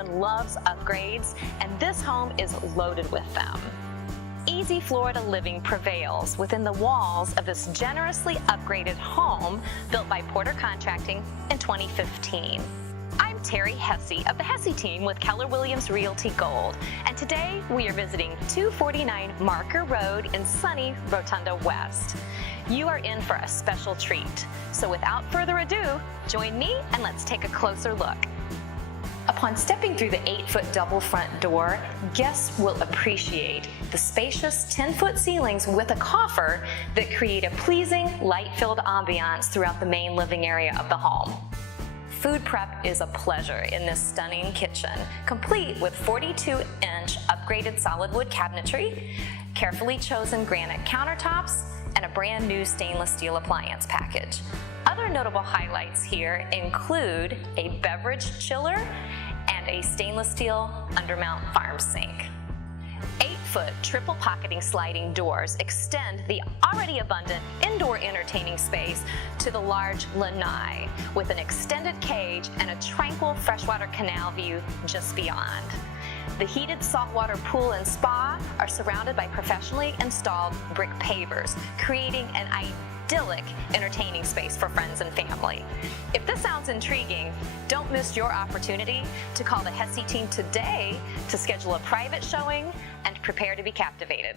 everyone loves upgrades, and this home is loaded with them. Easy Florida living prevails within the walls of this generously upgraded home built by Porter Contracting in 2015. I'm Terry Hesse of the Hesse team with Keller Williams Realty Gold, and today we are visiting 249 Marker Road in sunny Rotonda West. You are in for a special treat, so without further ado, join me and let's take a closer look. Upon stepping through the 8-foot double front door, guests will appreciate the spacious 10-foot ceilings with a coffer that create a pleasing, light-filled ambiance throughout the main living area of the home. Food prep is a pleasure in this stunning kitchen, complete with 42-inch upgraded solid wood cabinetry, carefully chosen granite countertops, and a brand new stainless steel appliance package. Other notable highlights here include a beverage chiller and a stainless steel undermount farm sink. 8-foot triple pocketing sliding doors extend the already abundant indoor entertaining space to the large lanai with an extended cage and a tranquil freshwater canal view just beyond. The heated saltwater pool and spa are surrounded by professionally installed brick pavers, creating an idyllic entertaining space for friends and family. If this sounds intriguing, don't miss your opportunity to call the Hesse team today to schedule a private showing and prepare to be captivated.